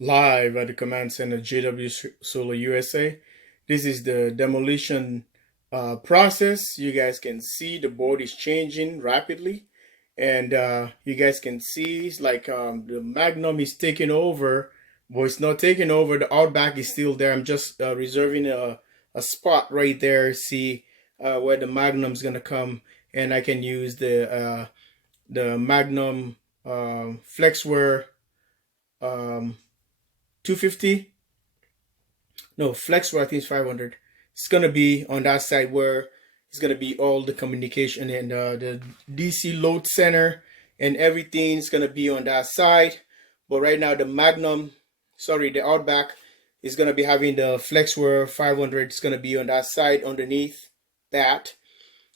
Live at the command center jwsolarusa. This is the demolition process. You guys can see the board is changing rapidly, and you guys can see it's like the Magnum is taking over, but it's not taking over. The Outback is still there. I'm just reserving a spot right there. See where the Magnum is gonna come, and I can use the Magnum Flexware 250. No, Flexware I think is 500. It's gonna be on that side where it's gonna be all the communication and the DC load center and everything's gonna be on that side. But right now the Outback is gonna be having the Flexware 500. It's gonna be on that side underneath that.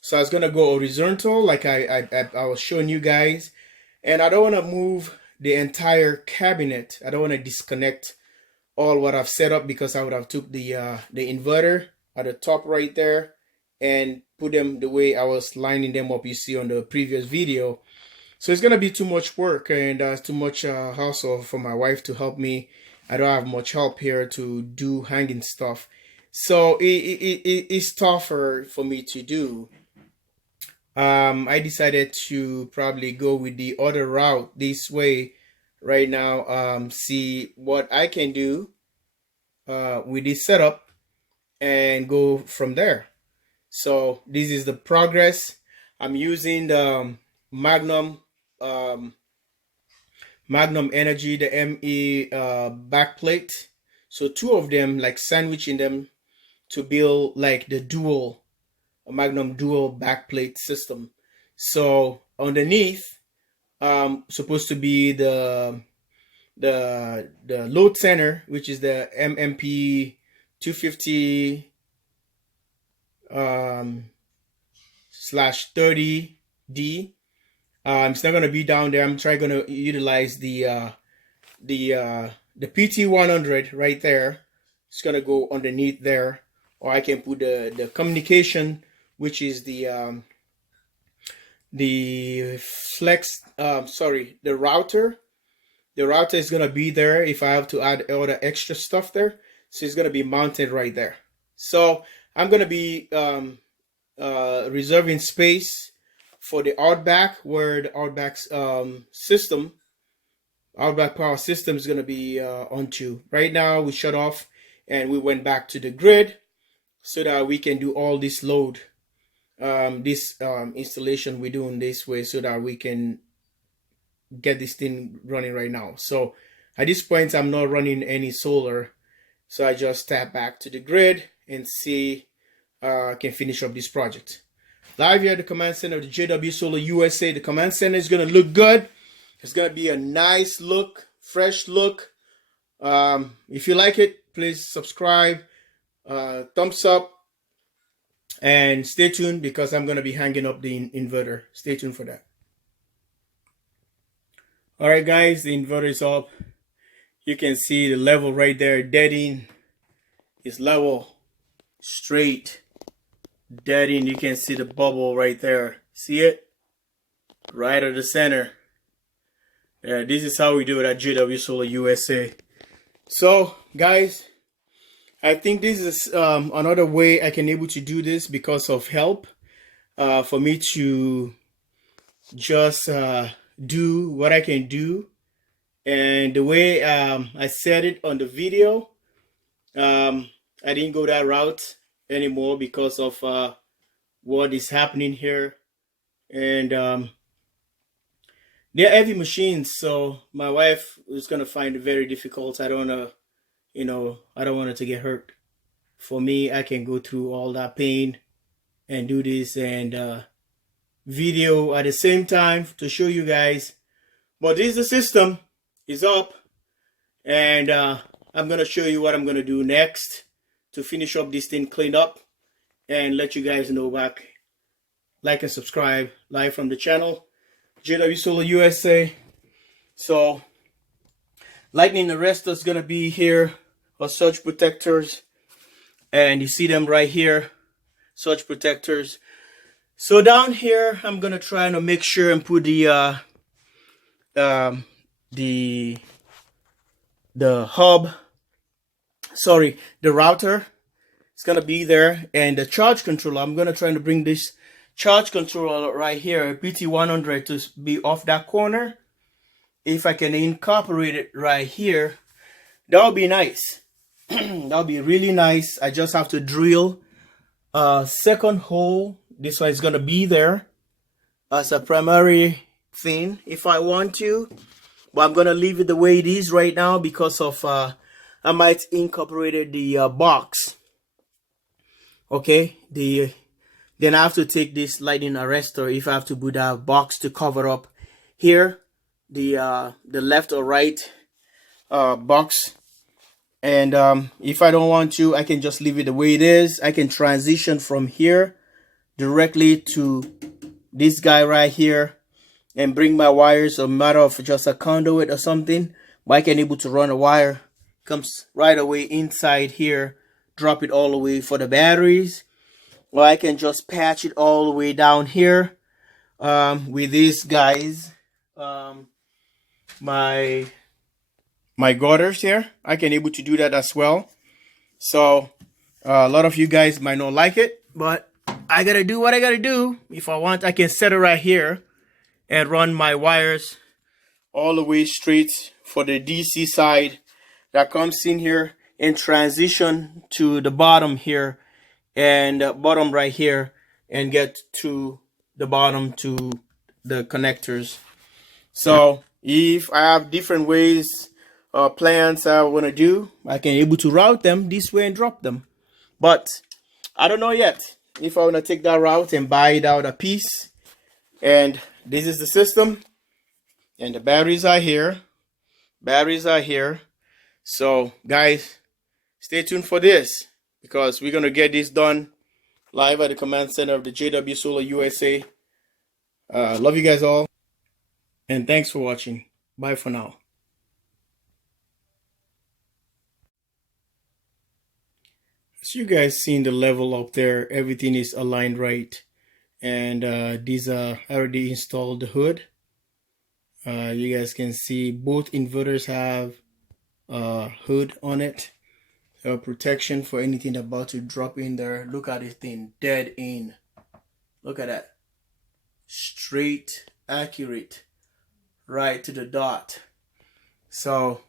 So I was gonna go horizontal like I was showing you guys, and I don't want to move the entire cabinet. I don't want to disconnect all what I've set up, because I would have took the inverter at the top right there and put them the way I was lining them up, you see on the previous video. So it's gonna be too much work, and too much hassle for my wife to help me. I don't have much help here to do hanging stuff, so it's tougher for me to do. I decided to probably go with the other route this way right now. See what I can do with this setup and go from there. So this is the progress. I'm using the Magnum Energy, the ME backplate. So two of them, like sandwiching them to build like the Magnum dual backplate system. So underneath supposed to be the load center, which is the MMP 250 /30D. It's not gonna be down there. I'm trying to utilize the PT 100 right there. It's gonna go underneath there, or I can put the communication, which is the router. The router is gonna be there if I have to add all the extra stuff there. So it's gonna be mounted right there. So I'm gonna be reserving space for the Outback, where the Outback's Outback power system is gonna be onto. Right now we shut off and we went back to the grid so that we can do all this load, this installation we're doing this way, so that we can get this thing running right now. So at this point I'm not running any solar, so I just tap back to the grid and see I can finish up this project. Live here at the command center of the jwsolarusa. The command center is going to look good. It's going to be a nice look, fresh look. If you like it, please subscribe, thumbs up, and stay tuned, because I'm going to be hanging up the inverter. Stay tuned for that. All right, guys, the inverter is up. You can see the level right there, dead in. It's level, straight, dead in. You can see the bubble right there. See it? Right at the center. Yeah, this is how we do it at jwsolarusa. So, guys, I think this is another way I can able to do this because of help. For me to just do what I can do, and the way I said it on the video, I didn't go that route anymore because of what is happening here, and they're heavy machines, so my wife is gonna find it very difficult. I don't wanna, I don't want her to get hurt. For me, I can go through all that pain and do this and video at the same time to show you guys. But this is the system. It's up, and I'm gonna show you what I'm gonna do next to finish up this thing, clean up, and let you guys know back. Like and subscribe live from the channel jwsolarusa. So lightning arrestor is gonna be here, or surge protectors, and you see them right here, surge protectors. So down here I'm gonna try to make sure and put the the hub, sorry, the router. It's gonna be there, and the charge controller. I'm gonna try to bring this charge controller right here, BT100, to be off that corner. If I can incorporate it right here, that would be nice. That would be really nice. I just have to drill a second hole. This one is gonna be there as a primary thing if I want to, but I'm gonna leave it the way it is right now because of I might incorporate the box. Okay, then I have to take this lightning arrestor if I have to put a box to cover up here the left or right box. And if I don't want to, I can just leave it the way it is. I can transition from here directly to this guy right here and bring my wires, a matter of just a conduit or something, but I can able to run a wire, comes right away inside here, drop it all the way for the batteries, or I can just patch it all the way down here with these guys, my garters here. I can able to do that as well. So a lot of you guys might not like it, but I gotta do what I gotta do. If I want, I can set it right here and run my wires all the way straight for the DC side that comes in here and transition to the bottom here and bottom right here and get to the bottom to the connectors. So if I have different ways plans I want to do, I can able to route them this way and drop them. But I don't know yet if I want to take that route and buy it out a piece. And this is the system, and the batteries are here. So guys, stay tuned for this, because we're gonna get this done live at the command center of the JW Solar USA. Love you guys all, and thanks for watching. Bye for now. As you guys seen the level up there, everything is aligned right, and these are already installed the hood. You guys can see both inverters have hood on it, protection for anything about to drop in there. Look at this thing, dead in. Look at that, straight, accurate, right to the dot. So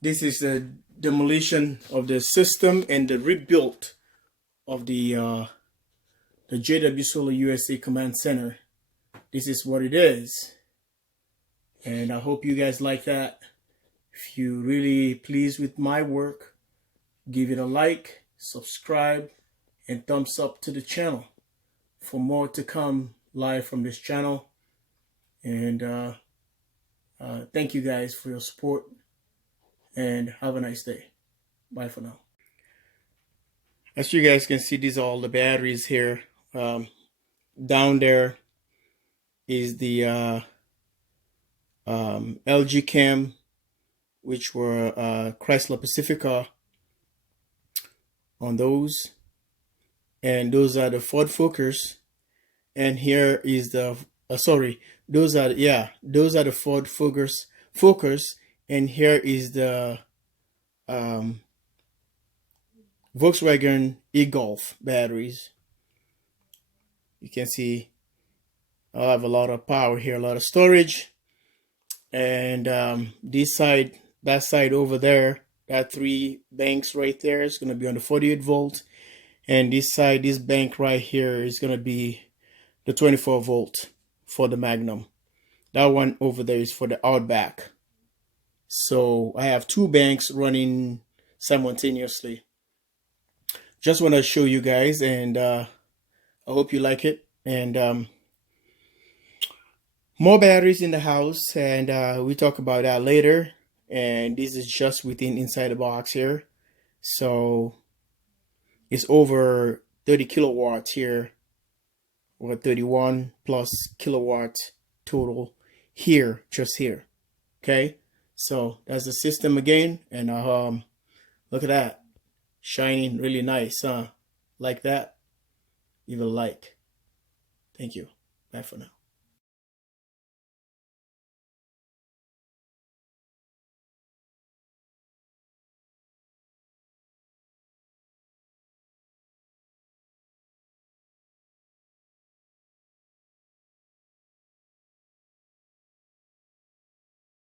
this is the demolition of the system and the rebuild of the JW Solar USA Command Center. This is what it is, and I hope you guys like that. If you really pleased with my work, give it a like, subscribe, and thumbs up to the channel for more to come live from this channel. And thank you guys for your support, and have a nice day. Bye for now. As you guys can see, these are all the batteries here. Down there is the LG Chem, which were Chrysler Pacifica on those, and those are the Ford Focus. And here is the those are the Ford Focus, and here is the Volkswagen e-Golf batteries. You can see I have a lot of power here, a lot of storage. And this side, that side over there, that 3 banks right there is going to be on the 48 volt, and this side, this bank right here, is going to be the 24 volt for the Magnum. That one over there is for the Outback. So I have 2 banks running simultaneously. Just want to show you guys, and I hope you like it. And more batteries in the house, and we talk about that later. And this is just inside the box here, so it's over 30 kilowatts here, or 31 plus kilowatts total here, just here. Okay, so that's the system again, and look at that, shining really nice, huh? Like that? Leave a like. Thank you. Bye for now.